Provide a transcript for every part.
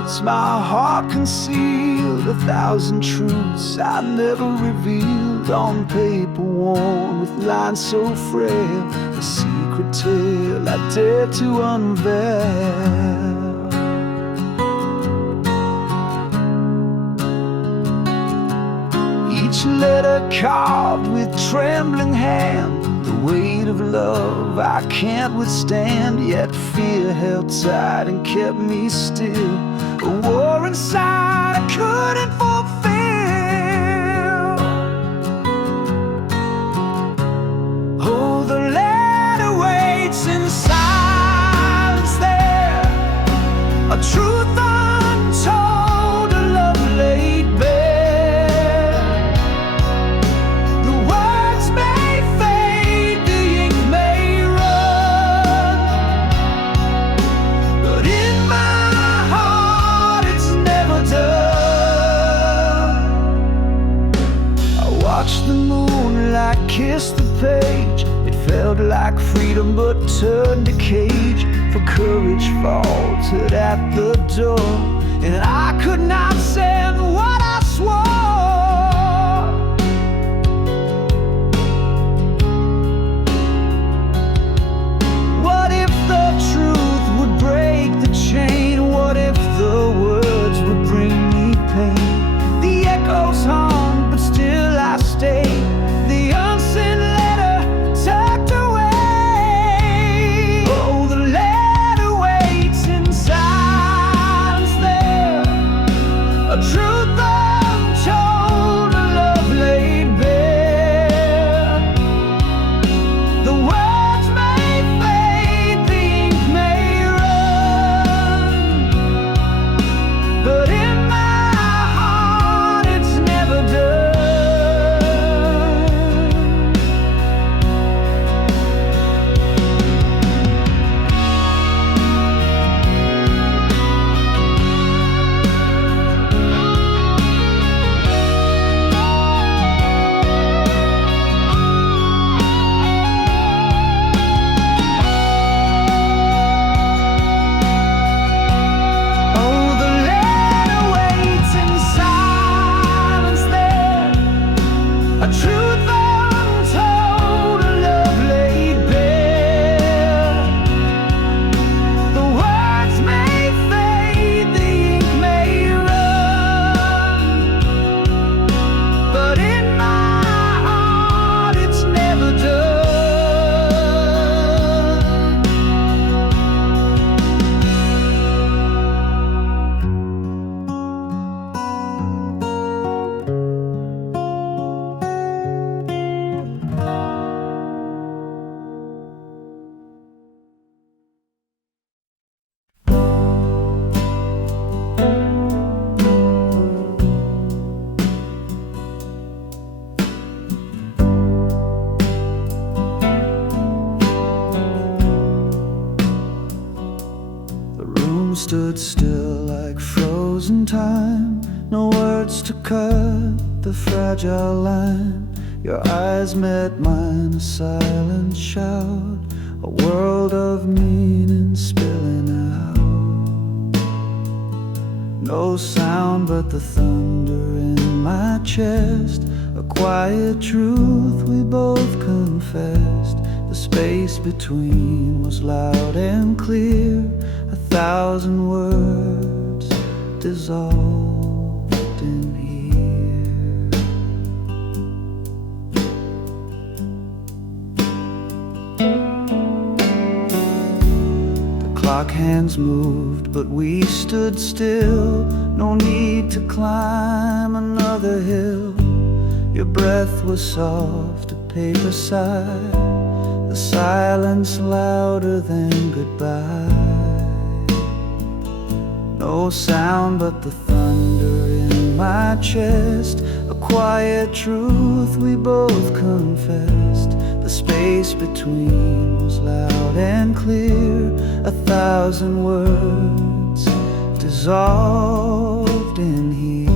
words, my heart concealed 1,000 truths I never revealed on paper worn with lines so frail. A secret tale I dare to unveil. Each letter carved with trembling hand, the weight of love I can't withstand. Yet fear held tight and kept me still, a war inside I couldn't fulfill. Oh, the letter waits in silence there, a truth untold, a love laid bare. Kissed the page, it felt like freedom but turned to cage. For courage faltered at the door, and I could not send what I swore. What if the truth would break the chain? What if the words would bring me pain? The echoes hung, but still I stayed. The unsent letter tucked away. Oh, the letter waits in silence there, a truth untold, a love laid bare. The words may fade, the ink may run, but in my heart it's never done. A truth untold, a love laid bare. The words may fade, the ink may run, but in my heart it's never stood still like frozen time, no words to cut the fragile line. Your eyes met mine, a silent shout, a world of meaning spilling out. No sound but the thunder in my chest, a quiet truth we both confessed. The space between was loud and clear, 1,000 words dissolved in here. The clock hands moved, but we stood still. No need to climb another hill. Your breath was soft, a paper sigh, the silence louder than goodbye. No sound but the thunder in my chest, a quiet truth we both confessed. The space between was loud and clear, 1,000 words dissolved in here.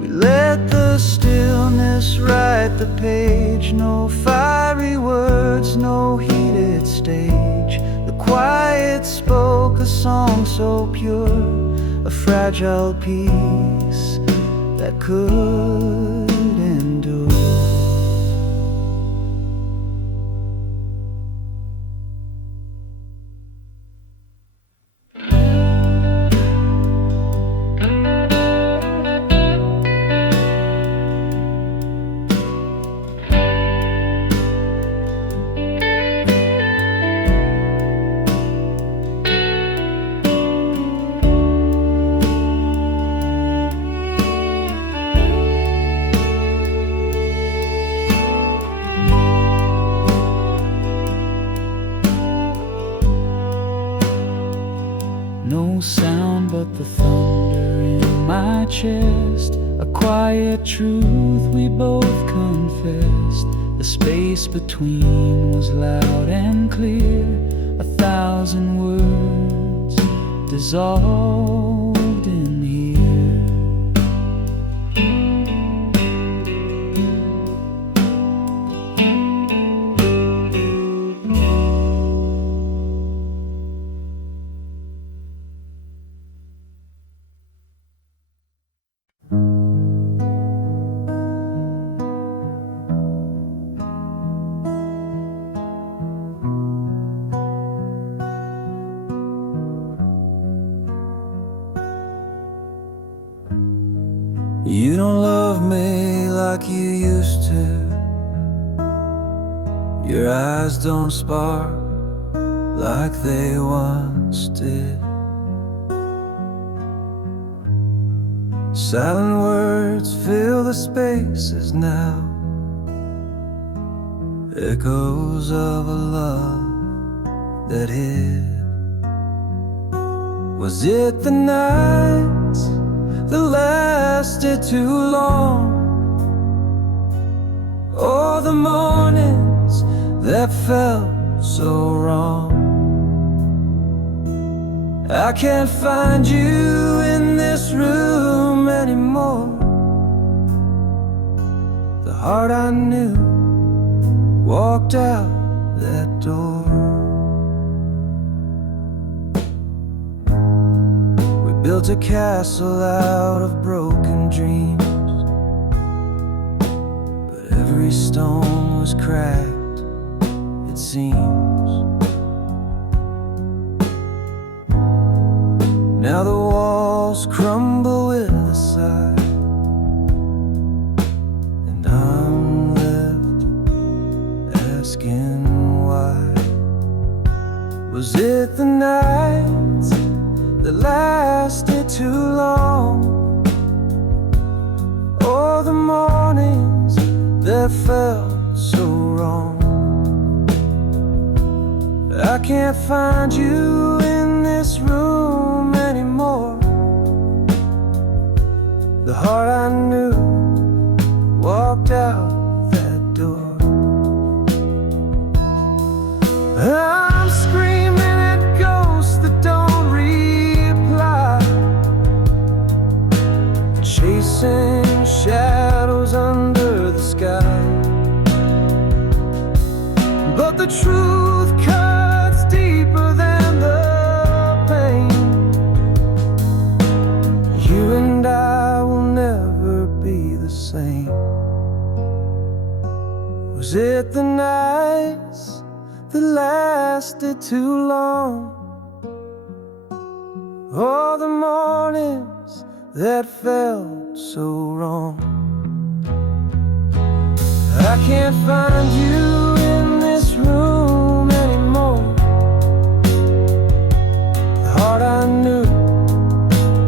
We let the stillness write the page, no fiery words, no heat. so pure, a fragile peace that could endure. No sound but the thunder in my chest, a quiet truth we both confessed. The space between was loud and clear, 1,000 words dissolved in here. You don't love me like you used to. Your eyes don't spark like they once did. Silent words fill the spaces now, echoes of a love that hid. Was it the nights that lasted too long, or the mornings that felt so wrong? I can't find you in this room anymore. The heart I knew walked out that door. Built a castle out of broken dreams, but every stone was cracked, it seems. Now the walls crumble with a sigh, and I'm left asking why. Was it the nights that lasted too long, or the mornings that felt so wrong? I can't find you in this room anymore. The heart I knew walked out that door. I'm screaming at ghosts that don't reply, chasing shadows under the sky. But the truth cuts deeper than the pain. You and I will never be the same. Was it the nights that lasted too long, or the mornings that felt so wrong? I can't find you in this room anymore. The heart I knew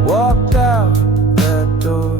walked out that door.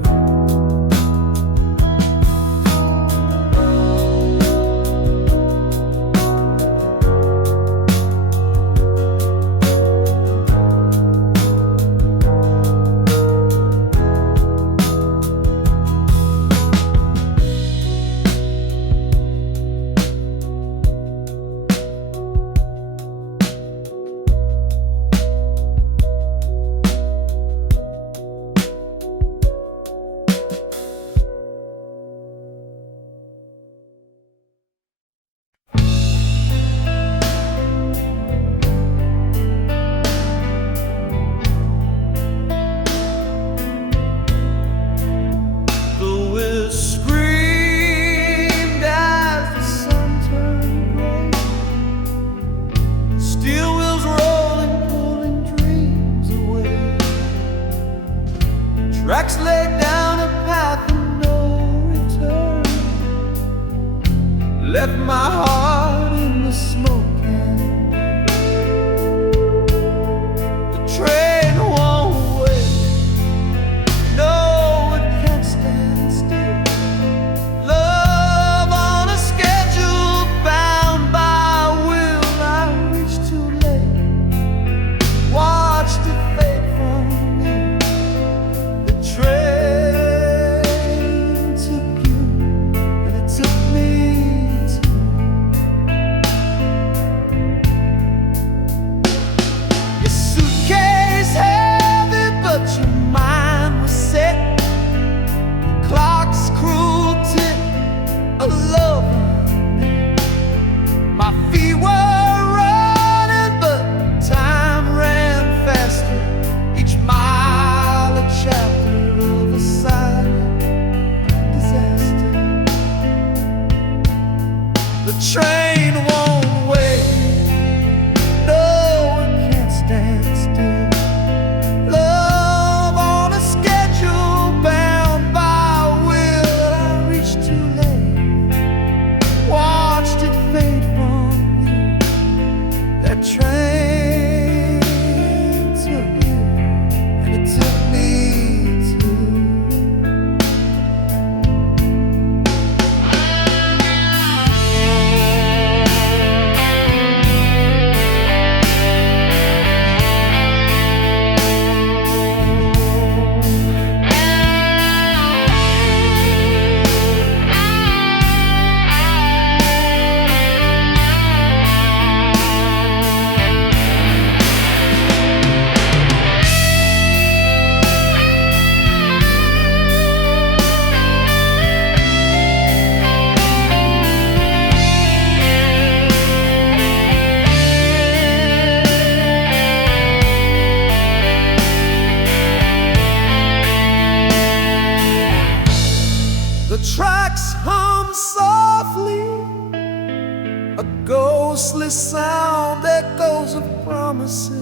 sound echoes of promises.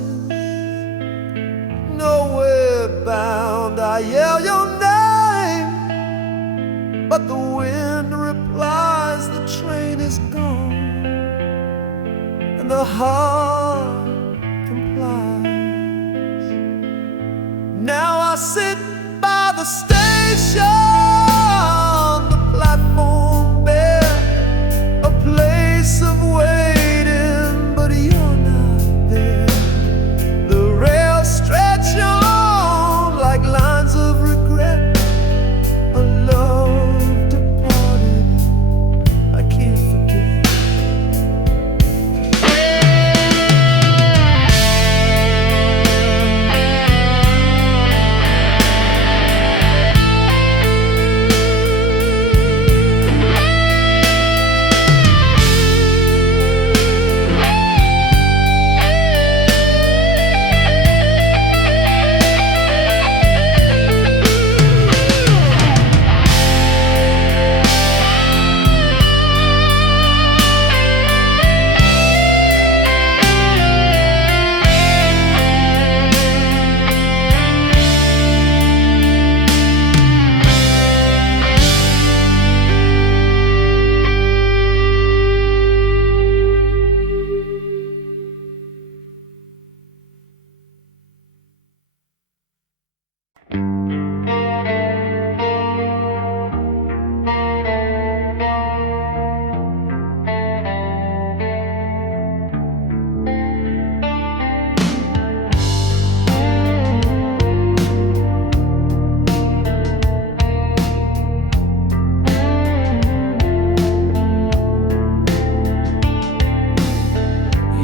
Nowhere bound, I yell your name, but the wind replies the train is gone, and the heart complies. Now I sit by the station, the platform bare, a place of waiting, but you're not there. The rails stretch on like lines of regret, a love departed I can't forget.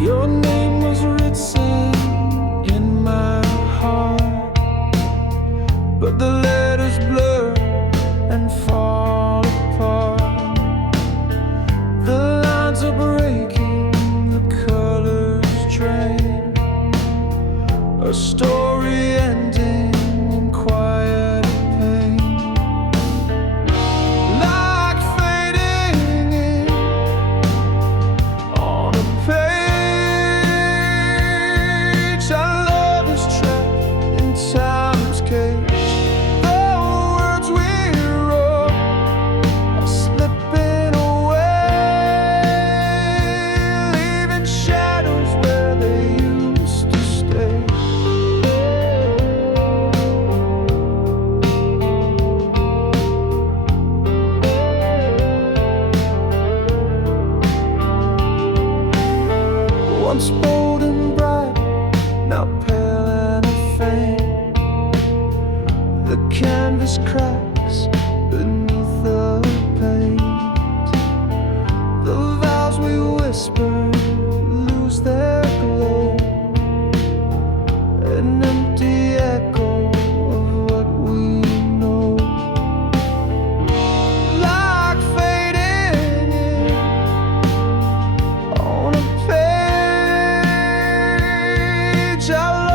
Your name was written in my heart, but the letters blur and fall apart. The lines are breaking, the colors drain, a story ending in quiet pain, like fading in on a page. Our love is trapped in time's cage. The words we wrote are slipping away, leaving shadows where they used to stay. Once bold and bright, now pale and faint, the canvas cracks beneath the paint. The vows we whispered lose their glow, an empty echo of what we know, like fading in on a page. Our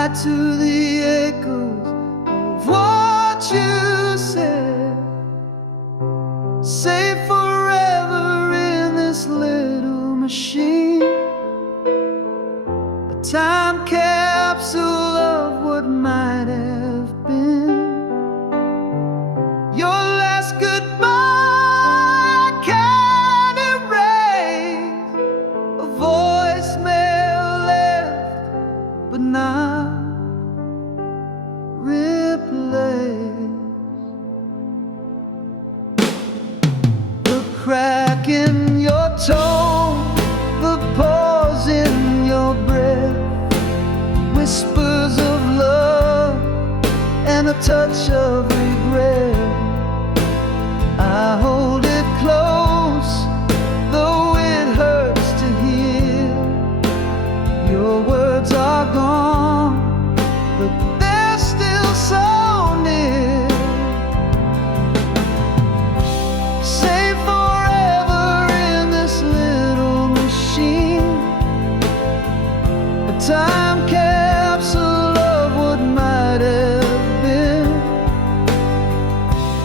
tied to the echoes of what you said. Safe forever in this little machine, a time capsule of what might have been. Your last goodbye can't erase a voicemail left but not replaced. The crack in your tone, the pause in your breath, whispers of love and a touch of regret. I hold it close, though it hurts to hear. Your words are gone, but they're still so near. Safe forever in this little machine, a time capsule of what might have been.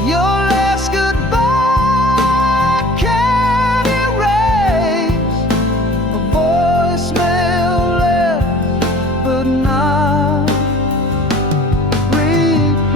Your last goodbye can't erase a voicemail left but not replayed.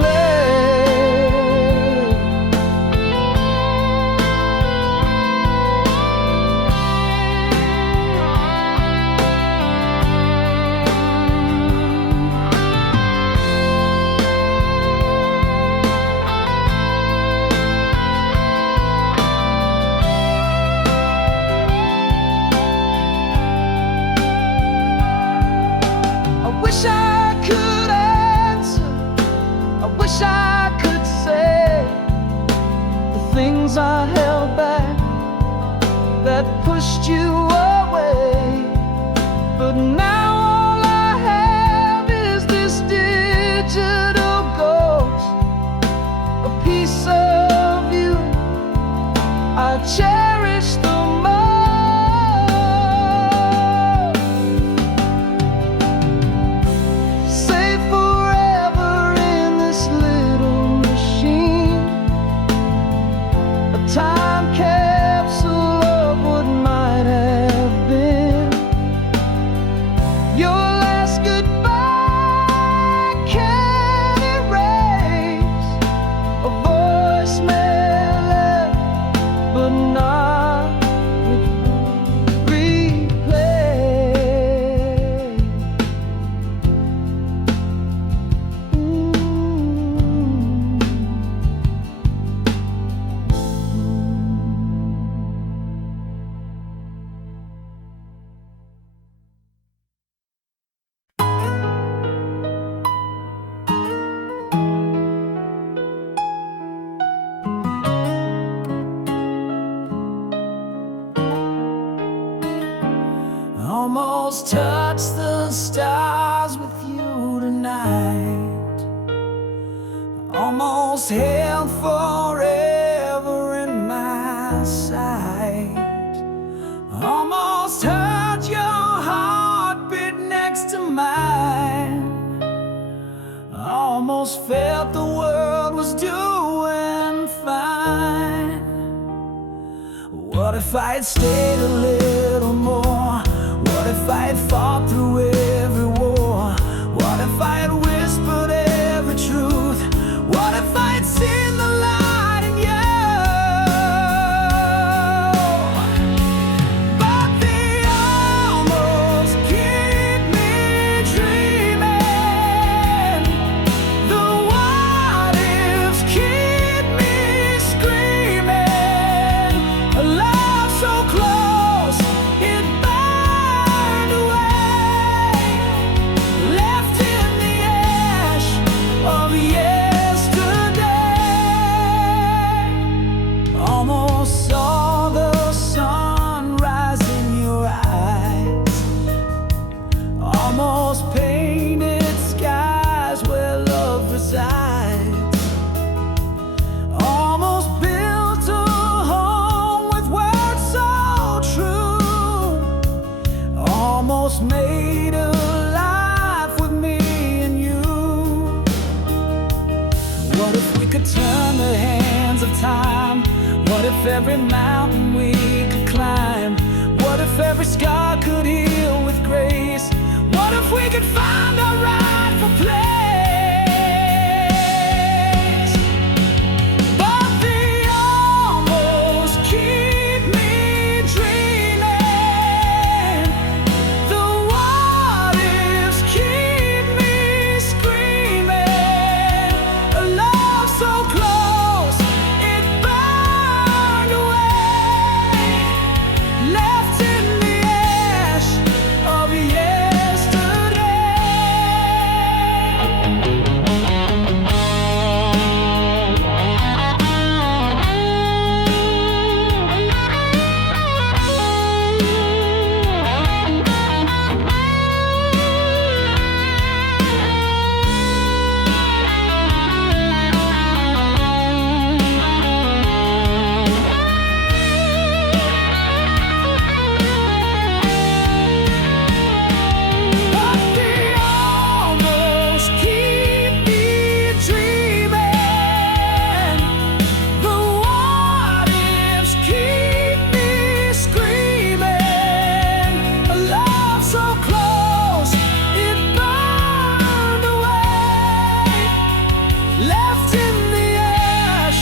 I wish I could answer, I wish I could say the things I held back that pushed you away. But now all I have is this digital ghost, a piece of you I cherish the most. Safe forever in this little machine, a time capsule of what might have been. Your last goodbye can't erase a voicemail left but not replayed. Almost touch the stars with you tonight, almost held forever in my sight, almost heard your heartbeat next to mine, almost felt the world was doing fine. What if I had stayed a little more? What if I had fought through every war? What if I had whispered every truth? What if I had seen the light in you? But the almost keep me dreaming. The what ifs keep me screaming. A love so close, it burned away. time? What if every mountain we could climb? What if every scar could heal with grace? What if we could find our rightful place? But the almost keep me dreaming. The what ifs keep me screaming. A love so close, it burned away, left in the ash of yesterday. But the almost keep me dreaming. The what ifs keep me screaming. A love so close, it burned away, left in the ash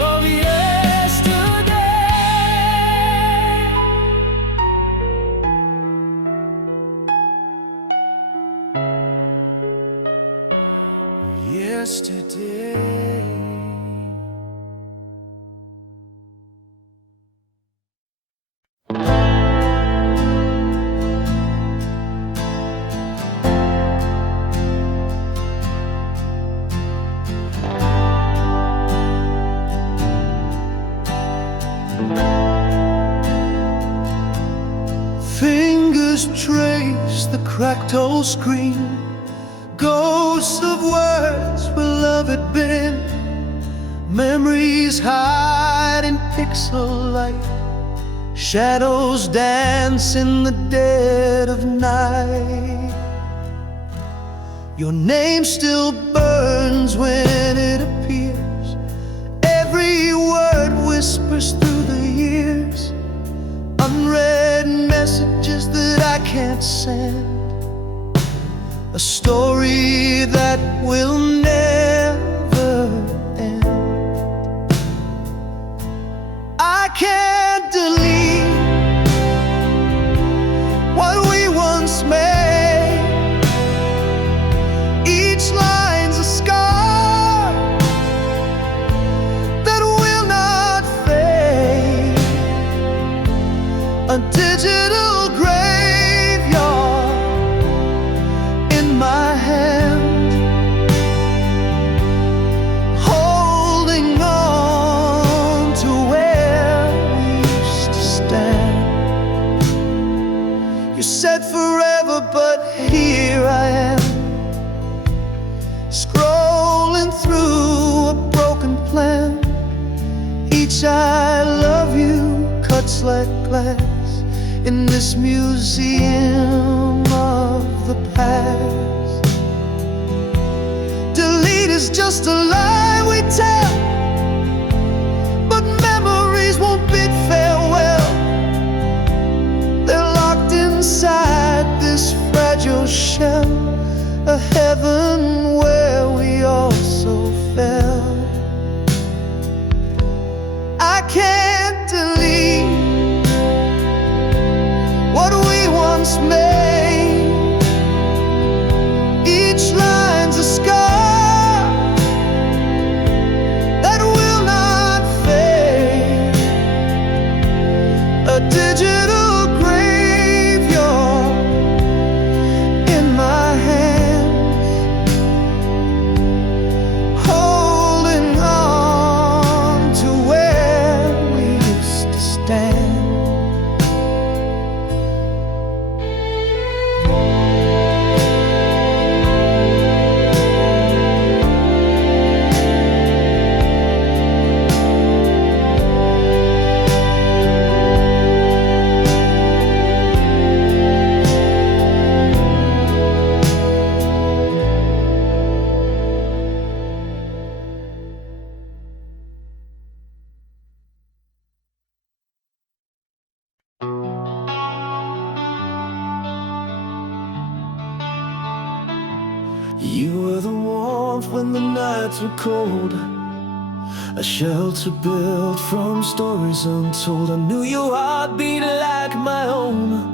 of yesterday. Yesterday. Fingers trace the cracked old screen, ghosts of words where love had been, memories hide in pixel light, shadows dance in the dead of night. Your name still burns when it appears, every word whispers through the years, unread messages that I can't send, a story that will never end. I can't delete what we once made. Each line's a scar that will not fade, a digital graveyard in my hand, holding on to where we used to stand. You said forever, but here I am, scrolling through a broken plan. Each I love you cuts like glass in this museum of the past. Delete is just a lie we tell, but memories won't bid farewell. They're locked inside this fragile shell, a heaven where we also fell. I can't delete what we once made. Each line's a scar that will not fade, a digital graveyard in my hands, holding on to where we You were the warmth when the nights were cold, a shelter built from stories untold. I knew your heart beat like my own.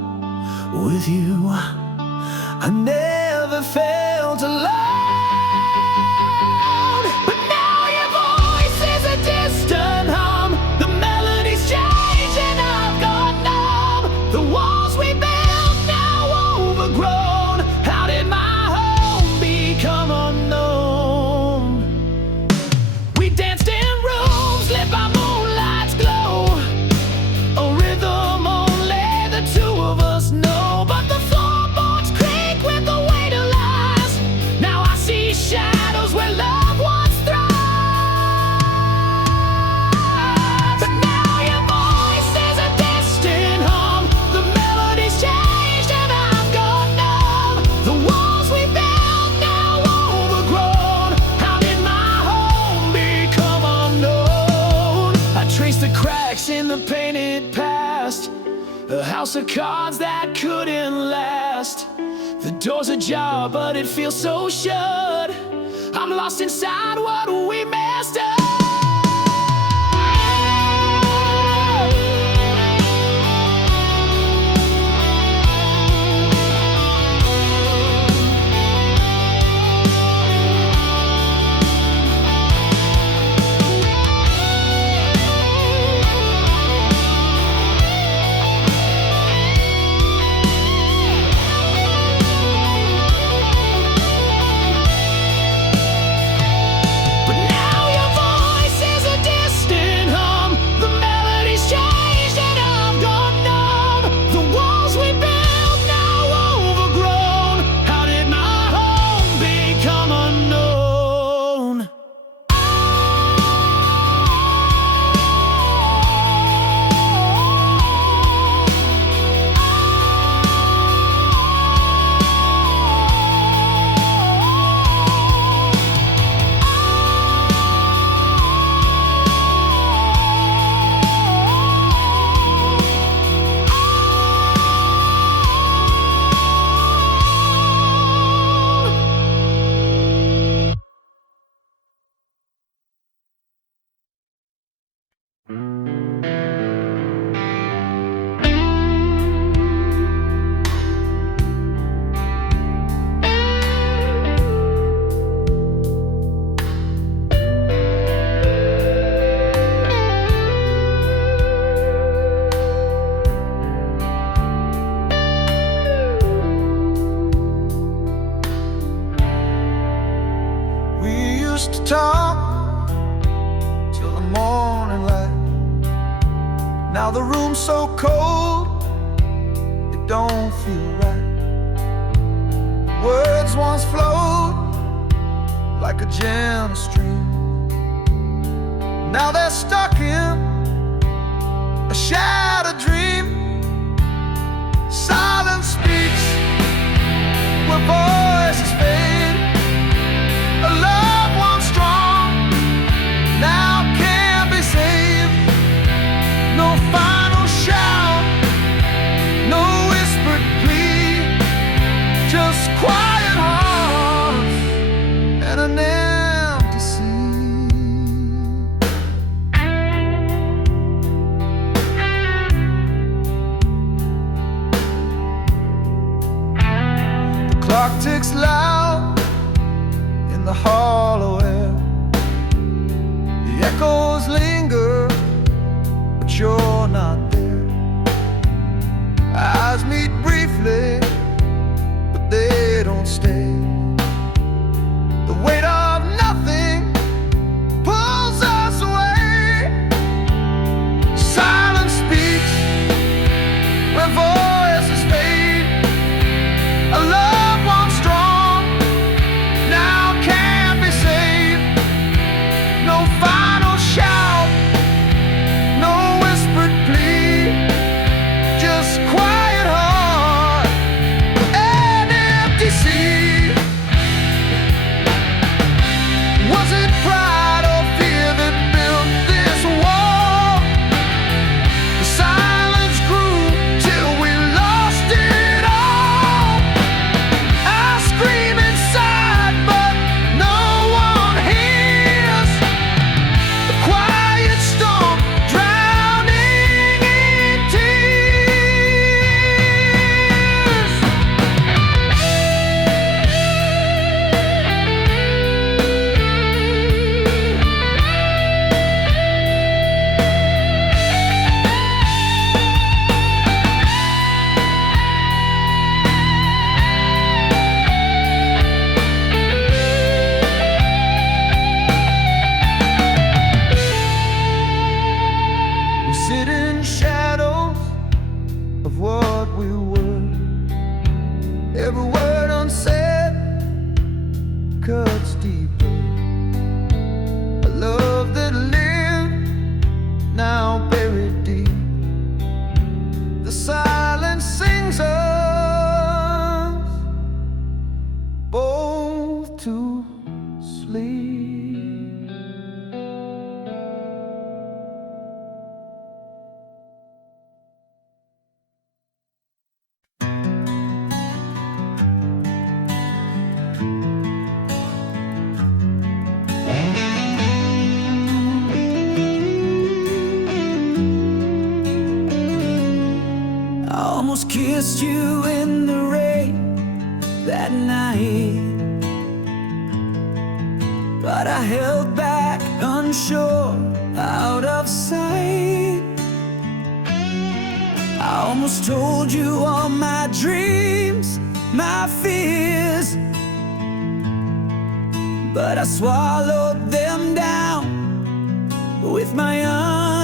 With you, I never felt alone. But now your voice is a distant hum. The melodies change and I've gone numb. The walls we built now overgrown. How did my home become unknown? We danced in rooms lit by moonlight's glow, a rhythm only the two of us know. But the floorboards creak with the weight of lies. Now I see shadows where love once thrived. But now your voice is a distant hum. The melodies changed and I've gone numb. The walls we built now overgrown. How did my home become unknown? I traced the cracks in the painted past, a house of cards that couldn't last. The door's ajar, but it feels so shut. I'm lost inside what we messed up. But now your voice is a distant hum. The melodies changed and I've gone numb. The walls we built now overgrown. How did my home become unknown? We used to talk till the morning light. Now the room's so cold, it don't feel right. Words once flowed like a gentle stream. Now they're stuck in a shattered dream. Silence speaks where voices fade. A love once strong now can't be saved. No final shout, no whispered plea, just quiet hearts and an empty sea. The clock ticks loud in the hollow air. The echoes linger, but you're not there. Eyes meet briefly, but they don't stay. The weight of nothing pulls us away. Silence speaks when voices fade. A love once strong now can't be Every word unsaid cuts deeper. A love that lived, now buried deep. The silence sings us both to sleep. I almost kissed you in the rain that night, but I held back, unsure, out of sight. I almost told you all my dreams, my fears, but I swallowed them down with my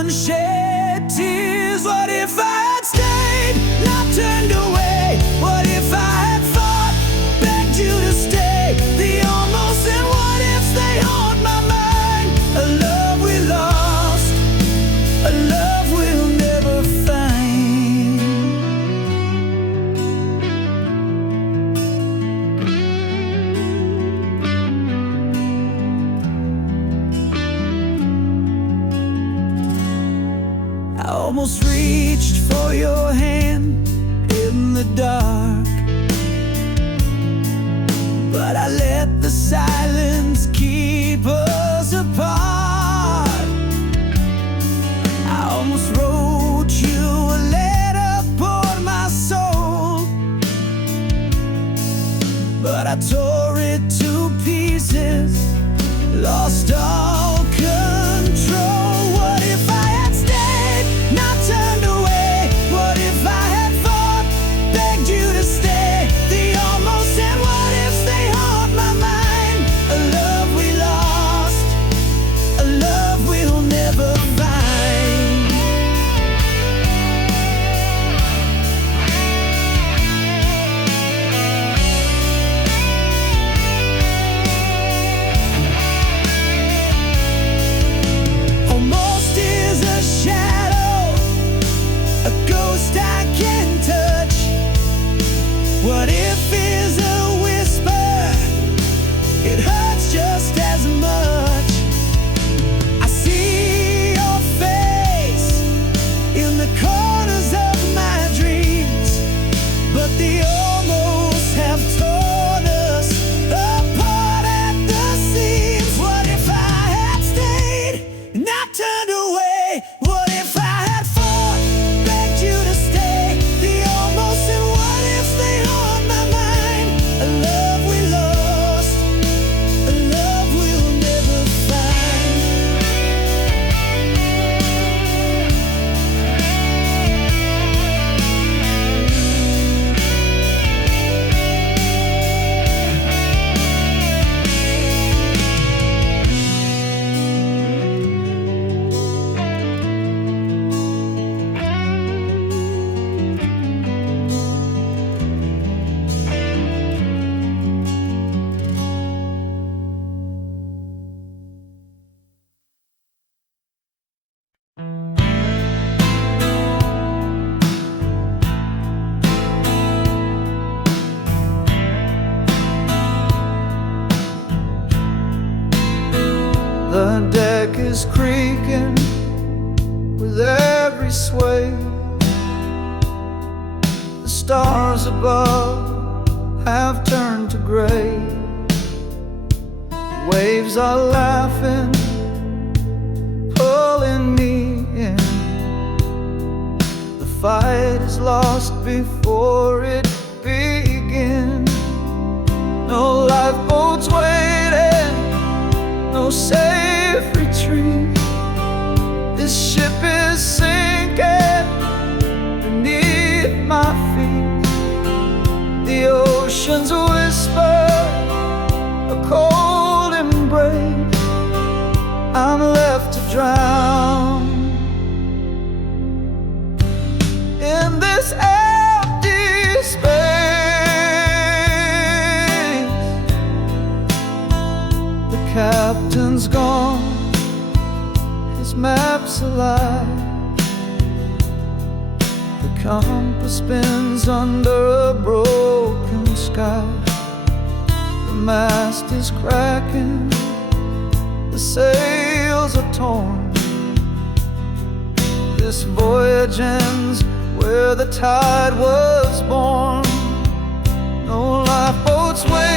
unshed tears. What if I had stayed, not turned away? What if I had fought, begged you to stay? The almost and what ifs, they haunt my mind. A love we lost, a love we'll never find. I almost reached for your hand in the dark, but I let the silence keep us apart. I almost wrote you a letter, poured my soul, but I tore it to pieces, lost all control. What if I had stayed, not turned away? What if I had fought, begged you to stay? The almost and what ifs, they haunt my mind. A love we lost, a love we'll never find. Almost is a shadow, a ghost I can touch. What if is a whisper, it hurts just as much. I see your face in the corners of my dreams, but the almost have torn us apart at the seams. What if I had stayed, not turned away? What if I had fought, begged you to stay? The almost and what ifs, they haunt my mind. A love we lost, a love we'll never find. The deck is creaking with every sway. The stars above have turned to gray. Waves are laughing, pulling me in. The fight is lost before it begins. No lifeboats waiting, no safe retreat. This ship is sinking beneath my feet. The oceans whisper a cold embrace. I'm left to drown in this empty space. compass spins under a broken sky. The mast is cracking, the sails are torn. This voyage ends where the tide was born. No lifeboats wait